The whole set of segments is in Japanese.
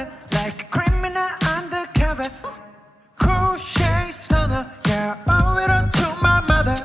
brother, like a criminal undercover. Cool shade stunner, yeah, owe it all to my mother.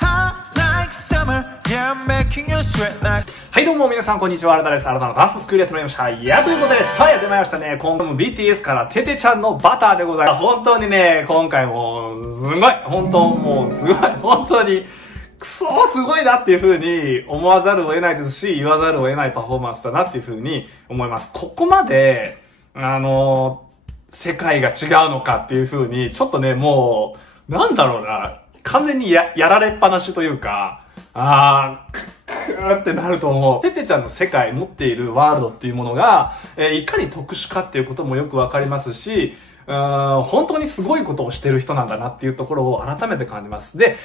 Hot like summer, yeah, I'm making you sweat like. はい、どうも皆さんこんにちは、新田です。新田のダンススクールやってまいりました。いや、ということで、さあやってまいりましたね。今回も BTS からテテちゃんのバターでございます。本当にね、今回もすごい、本当もうすごい、本当に、くそーすごいなっていう風に思わざるを得ないですし、言わざるを得ないパフォーマンスだなっていう風に思います。ここまで、世界が違うのかっていう風に、ちょっとね、もう、なんだろうな、完全にやられっぱなしというか、ってなると思う。テテちゃんの世界持っているワールドっていうものが、いかに特殊かっていうこともよくわかりますし、本当にすごいことをしてる人なんだなっていうところを改めて感じます。で、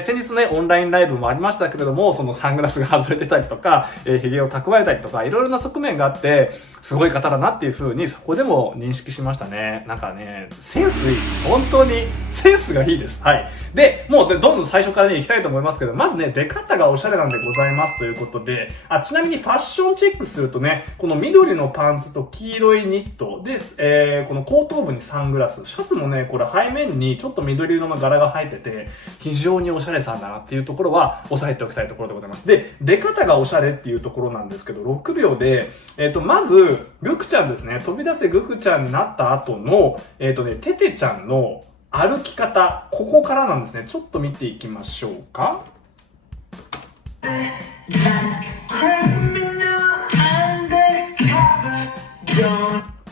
先日ね、オンラインライブもありましたけれども、そのサングラスが外れてたりとか、髭を蓄えたりとか、いろいろな側面があって、すごい方だなっていう風にそこでも認識しましたね。なんかね、センスいい。本当にセンスがいいです。はい。で、もうどんどん最初からね、行きたいと思いますけど、まずね、出方がおしゃれなんでございますということで、ちなみにファッションチェックするとね、この緑のパンツと黄色いニットで、この後頭部にサングラス。シャツもね、これ背面にちょっと緑色の柄が入ってて、非常におしゃれさんだなっていうところは押さえておきたいところでございます。で、出方がおしゃれっていうところなんですけど、6秒で、まず、グクちゃんですね。飛び出せグクちゃんになった後の、テテちゃんの歩き方、ここからなんですね。ちょっと見ていきましょうか。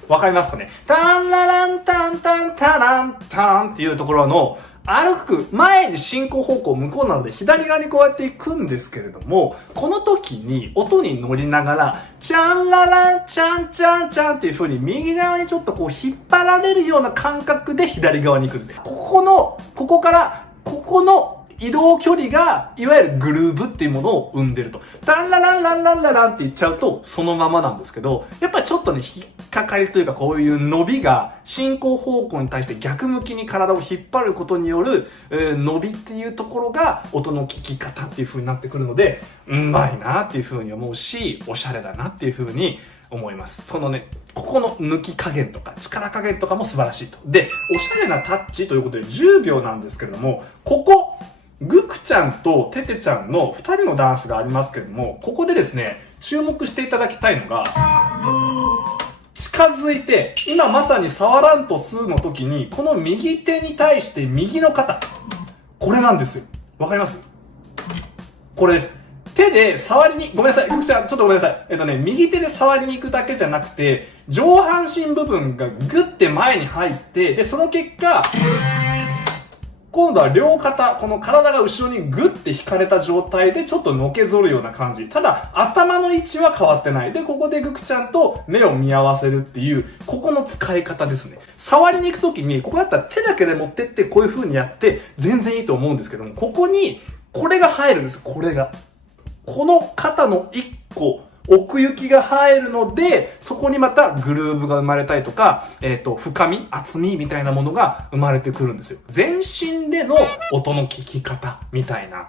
わかりますかね。タンラランタンタンタランタンっていうところの歩く前に進行方向向こうなので左側にこうやって行くんですけれども、この時に音に乗りながらチャンラランチャンチャンチャンっていう風に右側にちょっとこう引っ張られるような感覚で左側に行くんですね。ここからここの移動距離が、いわゆるグルーブっていうものを生んでると。タンラランランランラランって言っちゃうと、そのままなんですけど、やっぱりちょっとね、引っかかりというか、こういう伸びが、進行方向に対して逆向きに体を引っ張ることによる、伸びっていうところが、音の聞き方っていう風になってくるので、うまいなっていう風に思うし、おしゃれだなっていう風に思います。そのね、ここの抜き加減とか力加減とかも素晴らしいと。で、おしゃれなタッチということで10秒なんですけれども、ここ、グクちゃんとテテちゃんの2人のダンスがありますけれども、ここでですね、注目していただきたいのが、近づいて、今まさに触らんと数の時に、この右手に対して右の肩。これなんですよ。わかります？これです。手で触りに、ごめんなさい、グクちゃん、ちょっとごめんなさい。右手で触りに行くだけじゃなくて、上半身部分がグッて前に入って、で、その結果、今度は両肩、この体が後ろにグッて引かれた状態でちょっとのけぞるような感じ。ただ、頭の位置は変わってない。で、ここでグクちゃんと目を見合わせるっていう、ここの使い方ですね。触りに行くときに、ここだったら手だけで持ってってこういう風にやって全然いいと思うんですけども、ここに、これが入るんです。これが。この肩の1個、奥行きが入るので、そこにまたグルーブが生まれたりとか、深み、厚みみたいなものが生まれてくるんですよ。全身での音の聞き方みたいな、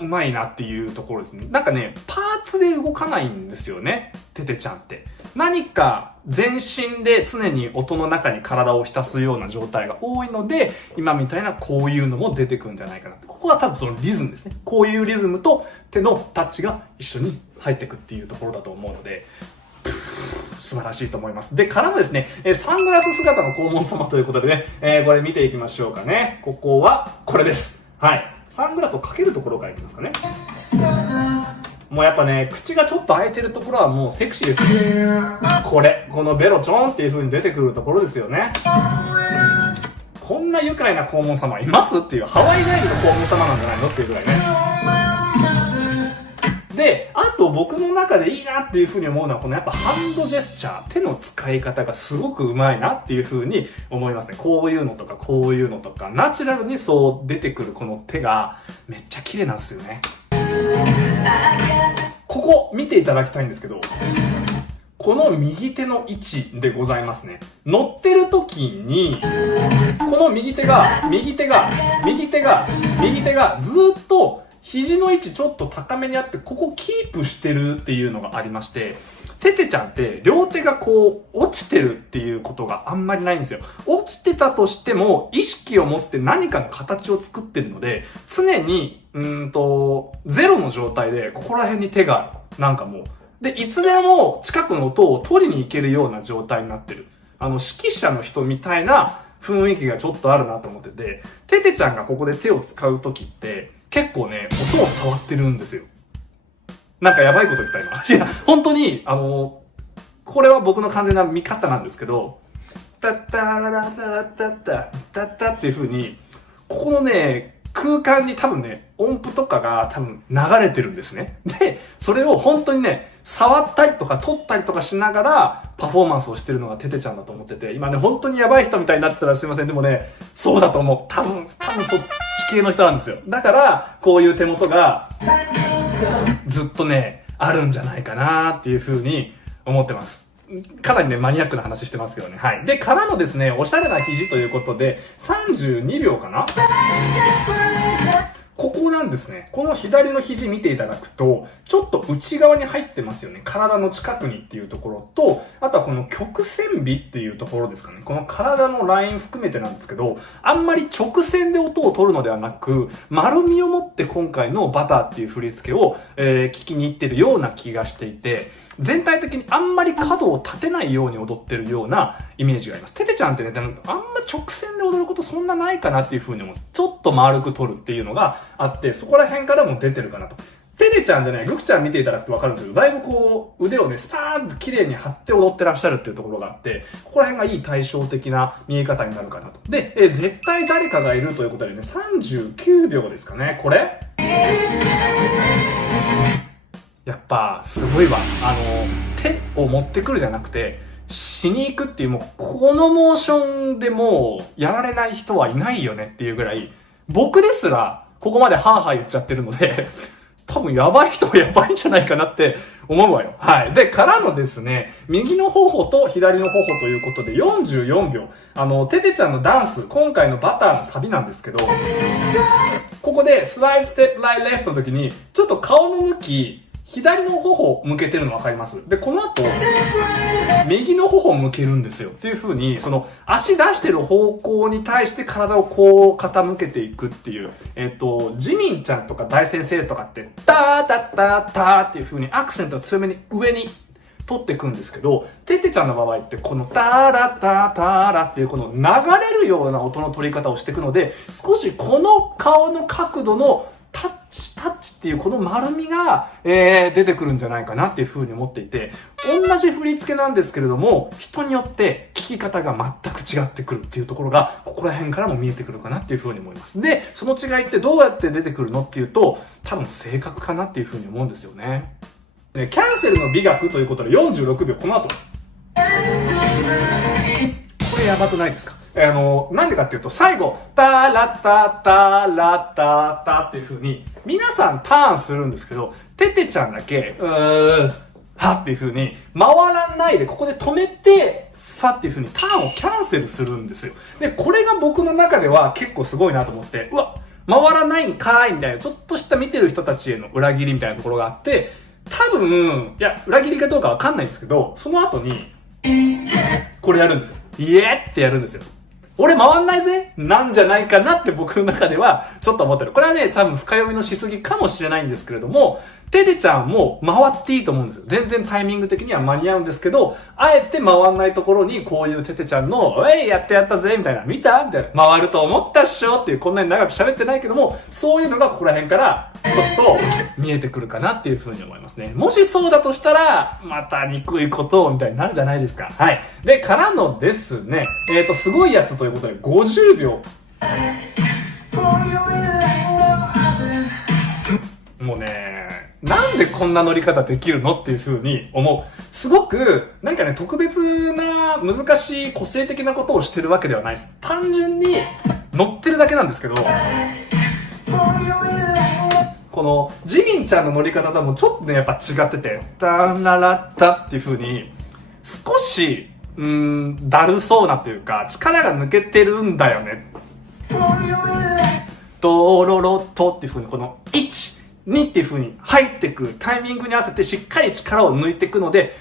うまいなっていうところですね。なんかね、パーツで動かないんですよね、テテちゃんって。何か全身で常に音の中に体を浸すような状態が多いので、今みたいなこういうのも出てくるんじゃないかな。ここが多分そのリズムですね。こういうリズムと手のタッチが一緒に入ってくっていうところだと思うので、素晴らしいと思います。で、からのですね、サングラス姿の黄門様ということでね、これ見ていきましょうかね。ここは、これです。はい。サングラスをかけるところからいきますかね。もうやっぱね、口がちょっと開いてるところはもうセクシーです。このベロチョンっていう風に出てくるところですよね。こんな愉快な黄門様いますっていう、ハワイ帰りの黄門様なんじゃないのっていうぐらいね。で、あと僕の中でいいなっていう風に思うのは、このやっぱハンドジェスチャー、手の使い方がすごくうまいなっていう風に思いますね。こういうのとかこういうのとか、ナチュラルにそう出てくるこの手がめっちゃ綺麗なんですよね。ここ見ていただきたいんですけど、この右手の位置でございますね。乗ってる時に、この右手がずっと肘の位置ちょっと高めにあって、ここキープしてるっていうのがありまして、テテちゃんって両手がこう落ちてるっていうことがあんまりないんですよ。落ちてたとしても意識を持って何かの形を作ってるので、常に、ゼロの状態でここら辺に手がある。なんかもう。で、いつでも近くの音を取りに行けるような状態になってる。指揮者の人みたいな雰囲気がちょっとあるなと思ってて、テテちゃんがここで手を使うときって、結構ね、音を触ってるんですよ。なんかやばいこと言った今。いや、本当に、これは僕の完全な見方なんですけど、タッタララタタタタッタっていう風に、ここのね、空間に多分ね、音符とかが多分流れてるんですね。で、それを本当にね、触ったりとか撮ったりとかしながらパフォーマンスをしてるのがテテちゃんだと思ってて、今ね、本当にやばい人みたいになってたらすいません。でもね、そうだと思う。多分そっち系の人なんですよ。だから、こういう手元がずっとね、あるんじゃないかなっていう風に思ってます。かなりね、マニアックな話してますけどね。はい。で、からのですね、おしゃれな肘ということで、32秒かな？ここなんですね。この左の肘見ていただくと、ちょっと内側に入ってますよね。体の近くにっていうところと、あとはこの曲線美っていうところですかね。この体のライン含めてなんですけど、あんまり直線で音を取るのではなく、丸みを持って今回のバターっていう振り付けを、聞きに行ってるような気がしていて、全体的にあんまり角を立てないように踊ってるようなイメージがあります。テテちゃんってね、でもあんま直線で踊ることそんなないかなっていう風に思うんです。ちょっと丸く取るっていうのがあって、そこら辺からも出てるかなと。テテちゃんじゃない、グクちゃん見ていただくとわかるんですけど、だいぶこう、腕をね、スパーンと綺麗に張って踊ってらっしゃるっていうところがあって、ここら辺がいい対照的な見え方になるかなと。で、絶対誰かがいるということでね、39秒ですかね、これやっぱ、すごいわ。手を持ってくるじゃなくて、しに行くっていう、もう、このモーションでもう、やられない人はいないよねっていうぐらい、僕ですら、ここまでハーハー言っちゃってるので、多分やばい人はやばいんじゃないかなって思うわよ。はい。で、からのですね、右の頬と左の頬ということで44秒。テテちゃんのダンス、今回のバターのサビなんですけど、ここでスライドステップライレフトの時に、ちょっと顔の向き、左の頬向けてるの分かります？で、この後、右の頬向けるんですよ。っていう風に、その、足出してる方向に対して体をこう傾けていくっていう。ジミンちゃんとか大先生とかって、タータッターターっていう風にアクセントを強めに上に取っていくんですけど、テテちゃんの場合ってこのターラターターラっていうこの流れるような音の取り方をしていくので、少しこの顔の角度のタッチっていうこの丸みが、出てくるんじゃないかなっていう風に思っていて、同じ振り付けなんですけれども、人によって聴き方が全く違ってくるっていうところが、ここら辺からも見えてくるかなっていう風に思います。で、その違いってどうやって出てくるのっていうと、多分性格かなっていう風に思うんですよね。で、キャンセルの美学ということで46秒、この後。これやばくないですか？なんでかっていうと、最後、タラタタラタタっていう風に、皆さんターンするんですけど、テテちゃんだけ、はっていう風に、回らないで、ここで止めて、ファっていう風にターンをキャンセルするんですよ。で、これが僕の中では結構すごいなと思って、うわ、回らないんかーいみたいな、ちょっとした見てる人たちへの裏切りみたいなところがあって、多分、いや、裏切りかどうかわかんないんですけど、その後に、これやるんですよ。イエーってやるんですよ。俺回んないぜなんじゃないかなって僕の中ではちょっと思ってる。これはね、多分深読みのしすぎかもしれないんですけれども、テテちゃんも回っていいと思うんですよ。全然タイミング的には間に合うんですけど、あえて回んないところにこういうテテちゃんの、やってやったぜみたいな、見たみたいな、回ると思ったっしょっていう、こんなに長く喋ってないけども、そういうのがここら辺からちょっと見えてくるかなっていうふうに思いますね。もしそうだとしたら、また憎いことをみたいになるじゃないですか。はい。で、からのですね、すごいやつということで50秒。もうね、なんでこんな乗り方できるのっていう風に思う。すごく、なんかね、特別な難しい個性的なことをしてるわけではないです。単純に乗ってるだけなんですけど、このジミンちゃんの乗り方ともちょっとね、やっぱ違ってて、タンララッタっていう風に、少し、だるそうなというか、力が抜けてるんだよね。ドロロトっていう風に、この1、2っていう風に入ってくるタイミングに合わせてしっかり力を抜いていくので、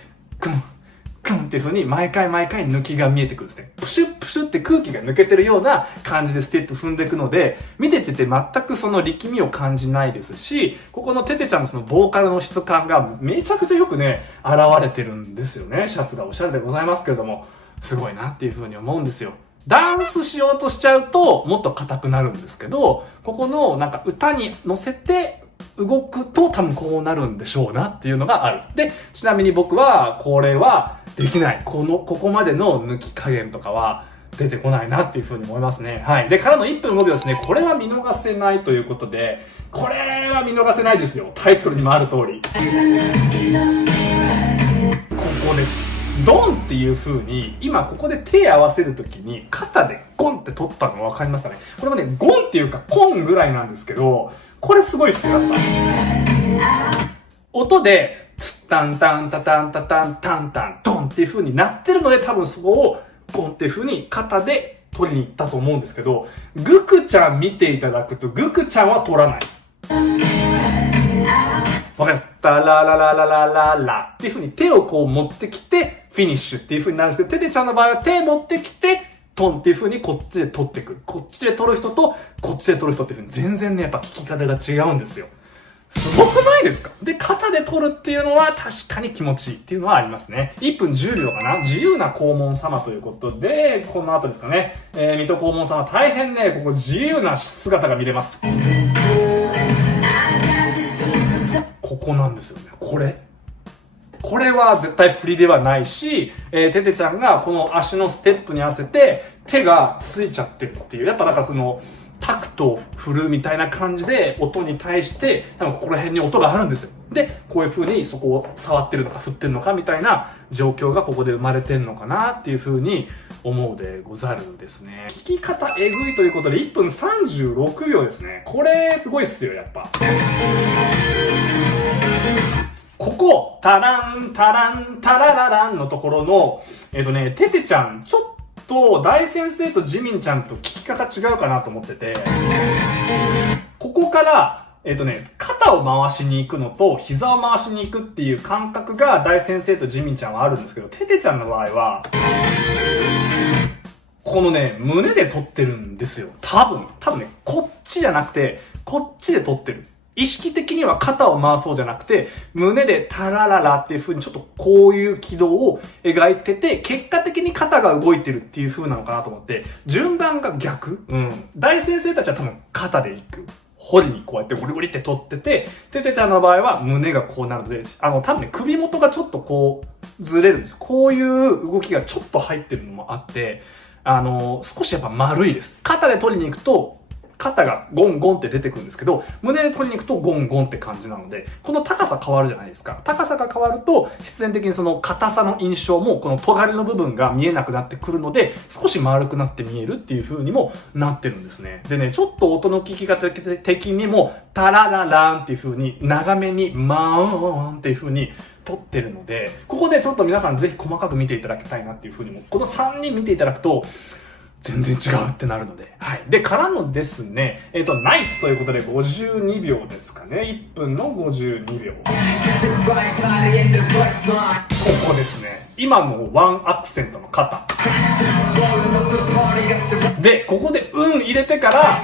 クン、クンっていう風に毎回抜きが見えてくるんですね。プシュップシュッって空気が抜けてるような感じでステップ踏んでいくので、見てて全くその力みを感じないですし、ここのテテちゃんのそのボーカルの質感がめちゃくちゃよくね、現れてるんですよね。シャツがおしゃれでございますけれども、すごいなっていう風に思うんですよ。ダンスしようとしちゃうともっと硬くなるんですけど、ここのなんか歌に乗せて動くと多分こうなるんでしょうなっていうのがある。で、ちなみに僕はこれはできない。ここまでの抜き加減とかは出てこないなっていうふうに思いますね。はい。で、からの1分5秒ですね。これは見逃せないということで、これは見逃せないですよ。タイトルにもある通り。ここです。ドンっていう風に、今ここで手合わせるときに肩でゴンって取ったの分かりますかね。これもね、ゴンっていうかコンぐらいなんですけど、これすごいっすよ、やっぱ。音で、ツッタンタンタタンタタンタンタンドンっていう風になってるので、多分そこをゴンっていう風に肩で取りに行ったと思うんですけど、グクちゃん見ていただくと、グクちゃんは取らない。わかります。タラララララララっていう風に手をこう持ってきて、フィニッシュっていう風になるんですけど、テテちゃんの場合は手持ってきて、トンっていう風にこっちで取ってくる。こっちで取る人と、こっちで取る人っていう風に全然ね、やっぱ聞き方が違うんですよ。すごくないですか？で、肩で取るっていうのは確かに気持ちいいっていうのはありますね。1分10秒かな？自由な黄門様ということで、この後ですかね。水戸黄門様大変ね、ここ自由な姿が見れます。ここなんですよね。これは絶対振りではないし、テテちゃんがこの足のステップに合わせて手がついちゃってるっていう。やっぱだからその、タクトを振るみたいな感じで音に対して多分ここら辺に音があるんですよ。で、こういう風にそこを触ってるのか振ってるのかみたいな状況がここで生まれてんのかなっていう風に思うでござるんですね。聞き方えぐいということで1分36秒ですね。これすごいっすよ、やっぱ。ここ、タラン、タラン、タララランのところの、テテちゃん、ちょっと大先生とジミンちゃんと聞き方違うかなと思ってて、ここから、肩を回しに行くのと膝を回しに行くっていう感覚が大先生とジミンちゃんはあるんですけど、テテちゃんの場合は、このね、胸で取ってるんですよ。多分ね、こっちじゃなくて、こっちで取ってる。意識的には肩を回そうじゃなくて、胸でタラララっていう風にちょっとこういう軌道を描いてて、結果的に肩が動いてるっていう風なのかなと思って、順番が逆。大先生たちは多分肩で行く。掘りにこうやってゴリゴリって取ってて、テテちゃんの場合は胸がこうなるので、多分ね、首元がちょっとこうずれるんですよ。こういう動きがちょっと入ってるのもあって、少しやっぱ丸いです。肩で取りに行くと、肩がゴンゴンって出てくるんですけど、胸で取りに行くとゴンゴンって感じなので、この高さ変わるじゃないですか。高さが変わると、必然的にその硬さの印象も、この尖りの部分が見えなくなってくるので、少し丸くなって見えるっていう風にもなってるんですね。でね、ちょっと音の聞き方的にも、タラララーンっていう風に、長めに、マーンっていう風に、撮ってるので、ここでちょっと皆さんぜひ細かく見ていただきたいなっていう風にも、この3人見ていただくと、全然違うってなるので。はい。で、からのですね、ナイスということで52秒ですかね。1分の52秒。ここですね。今のワンアクセントの肩。で、ここで入れてから、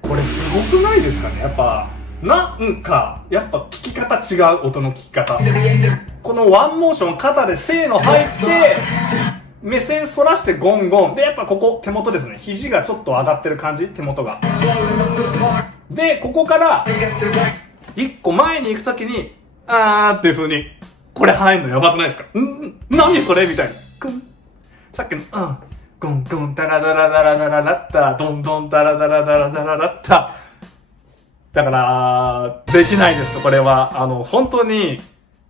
これすごくないですかね。やっぱ、なんか、やっぱ聞き方違う、音の聞き方。このワンモーション肩でせーの入って、目線反らしてゴンゴン。で、やっぱここ、手元ですね。肘がちょっと上がってる感じ、手元が。で、ここから、一個前に行くときに、っていう風に、これ入るのやばくないですか？何それみたいな。さっきの、ゴンゴン、タラダラダラダララッタ、ドンドンタラダラダラダララッタ。だから、できないです、これは。本当に、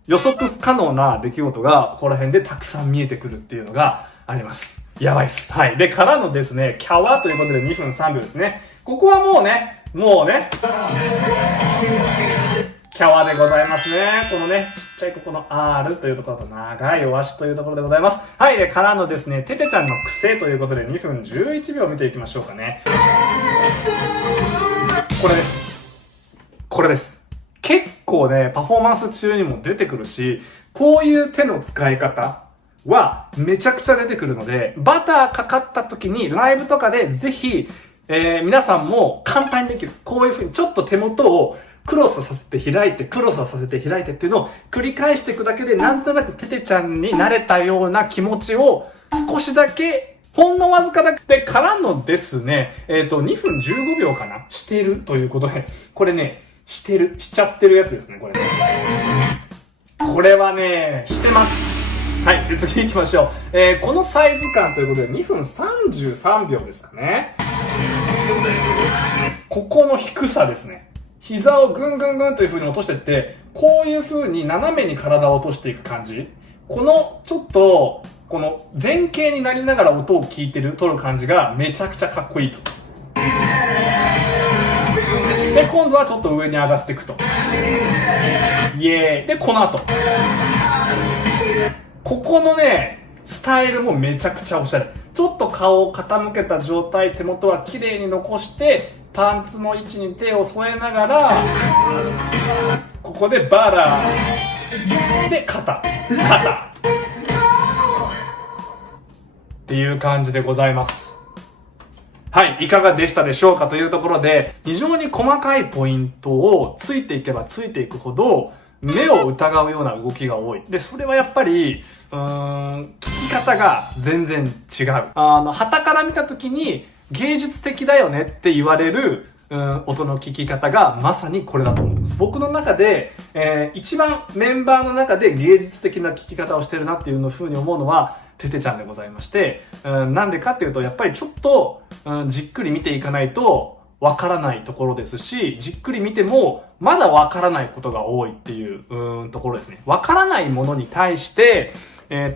予測不可能な出来事がここら辺でたくさん見えてくるっていうのがあります。やばいっす。はい。で、からのですね、キャワということで2分3秒ですね。ここはもうね、キャワでございますね。このね、ちっちゃいここの R というところと長いお足というところでございます。はい。で、からのですね、テテちゃんの癖ということで2分11秒見ていきましょうかね。これです。これです。結構ね、パフォーマンス中にも出てくるし、こういう手の使い方はめちゃくちゃ出てくるので、バターかかった時にライブとかでぜひ、皆さんも簡単にできる。こういう風にちょっと手元をクロスさせて開いて、クロスさせて開いてっていうのを繰り返していくだけで、なんとなくテテちゃんになれたような気持ちを少しだけ、ほんのわずかだけでからのですね、2分15秒かなしてるということで、これね、しちゃってるやつですね、これ。これはね、してます。はい、で次行きましょう。このサイズ感ということで2分33秒ですかね。ここの低さですね。膝をぐんぐんぐんという風に落としていって、こういう風に斜めに体を落としていく感じ。この、ちょっと、この前傾になりながら音を聞いてる、取る感じがめちゃくちゃかっこいいと。で、今度はちょっと上に上がっていくと。イエーイ。で、この後。ここのね、スタイルもめちゃくちゃおしゃれ。ちょっと顔を傾けた状態、手元は綺麗に残して、パンツの位置に手を添えながら、ここでバラー。で、肩。っていう感じでございます。はい、いかがでしたでしょうかというところで、非常に細かいポイントをついていけばついていくほど、目を疑うような動きが多い。で、それはやっぱり、聞き方が全然違う。旗から見た時に芸術的だよねって言われる、音の聞き方がまさにこれだと思います。僕の中で、一番メンバーの中で芸術的な聞き方をしてるなっていう風に思うのは、テテちゃんでございまして、なんでかっていうと、やっぱりちょっと、じっくり見ていかないとわからないところですし、じっくり見てもまだわからないことが多いっていうところですね。わからないものに対して、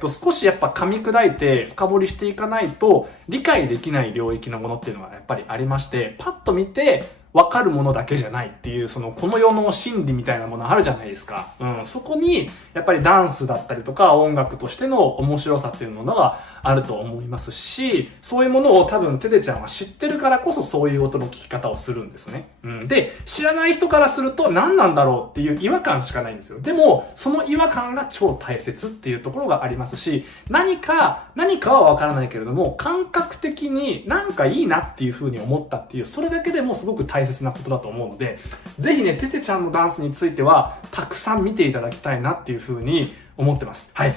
少しやっぱ噛み砕いて深掘りしていかないと理解できない領域のものっていうのがやっぱりありまして、パッと見て分かるものだけじゃないっていう、この世の真理みたいなものあるじゃないですか。そこにやっぱりダンスだったりとか音楽としての面白さっていうものがあると思いますし、そういうものを多分テテちゃんは知ってるからこそそういう音の聞き方をするんですね。で、知らない人からすると何なんだろうっていう違和感しかないんですよ。でも、その違和感が超大切っていうところがありますし、何かはわからないけれども、感覚的になんかいいなっていう風に思ったっていう、それだけでもすごく大切なことだと思うので、ぜひね、テテちゃんのダンスについては、たくさん見ていただきたいなっていう風に思ってます。はい。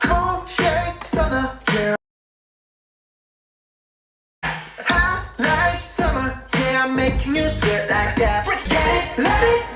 Cool shake stunner, yeah. Hot like summer, yeah. I'm making you sweat like that. Let it